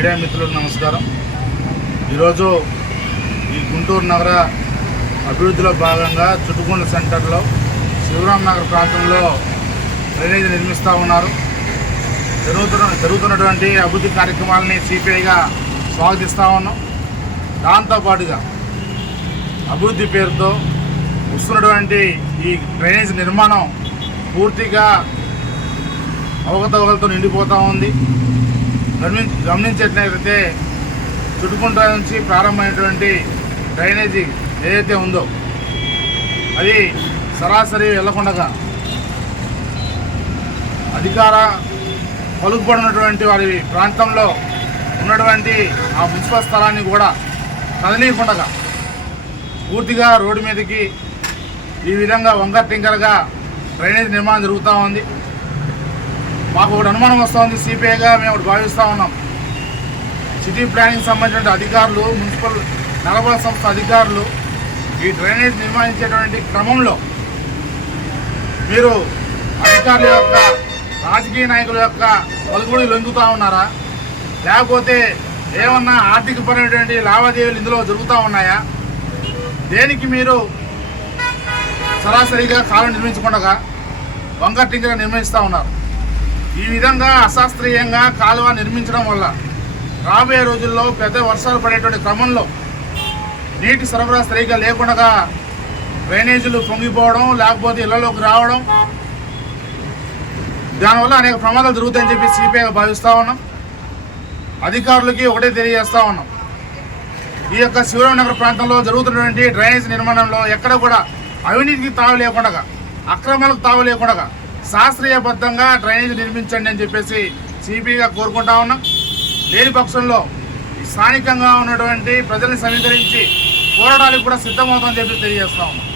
Media మిత్రులకు నమస్కారం। ఈరోజు ఈ గుంటూరు నగర అభివృద్ధిలో భాగంగా చుట్టుకొండ సెంటర్లో శివరాం నగర్ ప్రాంతంలో డ్రైనేజ్ నిర్మిస్తూ ఉన్నారు। జరుగుతున్నటువంటి అభివృద్ధి కార్యక్రమాలని సిపిఐగా స్వాగతిస్తూ ఉన్నాం। దాంతోపాటుగా అభివృద్ధి పేరుతో వస్తున్నటువంటి ఈ డ్రైనేజ్ నిర్మాణం పూర్తిగా అవకతవకలతో నిండిపోతూ ఉంది। గమనించేట్లయితే చుట్టుకుంట నుంచి ప్రారంభమైనటువంటి డ్రైనేజీ ఏదైతే ఉందో అది సరాసరి వెళ్లకుండా అధికార పలుకుబడినటువంటి వారి ప్రాంతంలో ఉన్నటువంటి ఆ మున్సిపల్ స్థలాన్ని కూడా కదలీయకుండా పూర్తిగా రోడ్డు మీదకి ఈ విధంగా వంకర టింకరగా డ్రైనేజ్ నిర్మాణం జరుగుతూ ఉంది। మాకు ఒకటి అనుమానం వస్తుంది, సిపిఐగా మేము ఒకటి భావిస్తూ ఉన్నాం। సిటీ ప్లానింగ్ సంబంధించిన అధికారులు, మున్సిపల్ నగరపాలక సంస్థ అధికారులు ఈ డ్రైనేజ్ నిర్వహించేటువంటి క్రమంలో మీరు అధికారుల యొక్క రాజకీయ నాయకుల యొక్క పలుకుబడి లొంగుతూ ఉన్నారా, లేకపోతే ఏమన్నా ఆర్థికపరమైనటువంటి లావాదేవీలు ఇందులో జరుగుతూ ఉన్నాయా? దేనికి మీరు సరాసరిగా కాలువ నిర్మించకుండా వంకర టింకర నిర్మిస్తూ ఉన్నారు? ఈ విధంగా అశాస్త్రీయంగా కాలువ నిర్మించడం వల్ల రాబోయే రోజుల్లో పెద్ద వర్షాలు పడేటువంటి క్రమంలో నీటి సరఫరా సరిగ్గా లేకుండా డ్రైనేజీలు పొంగిపోవడం, లేకపోతే ఇళ్లలోకి రావడం, దానివల్ల అనేక ప్రమాదాలు జరుగుతాయని చెప్పి సిపిఐగా భావిస్తూ ఉన్నాం। అధికారులకి ఒకటే తెలియజేస్తూ ఉన్నాం, ఈ యొక్క శివరాం నగర్ ప్రాంతంలో జరుగుతున్నటువంటి డ్రైనేజ్ నిర్మాణంలో ఎక్కడ కూడా అవినీతికి తావు లేకుండా, అక్రమాలకు తావు లేకుండా శాస్త్రీయబద్ధంగా డ్రైనేజ్ నిర్మించండి అని చెప్పేసి సిపిఐగా కోరుకుంటా ఉన్నాం। లేని పక్షంలో స్థానికంగా ఉన్నటువంటి ప్రజల్ని సమీకరించి పోరాటాలకు కూడా సిద్ధమవుతామని చెప్పి తెలియజేస్తా ఉన్నాం।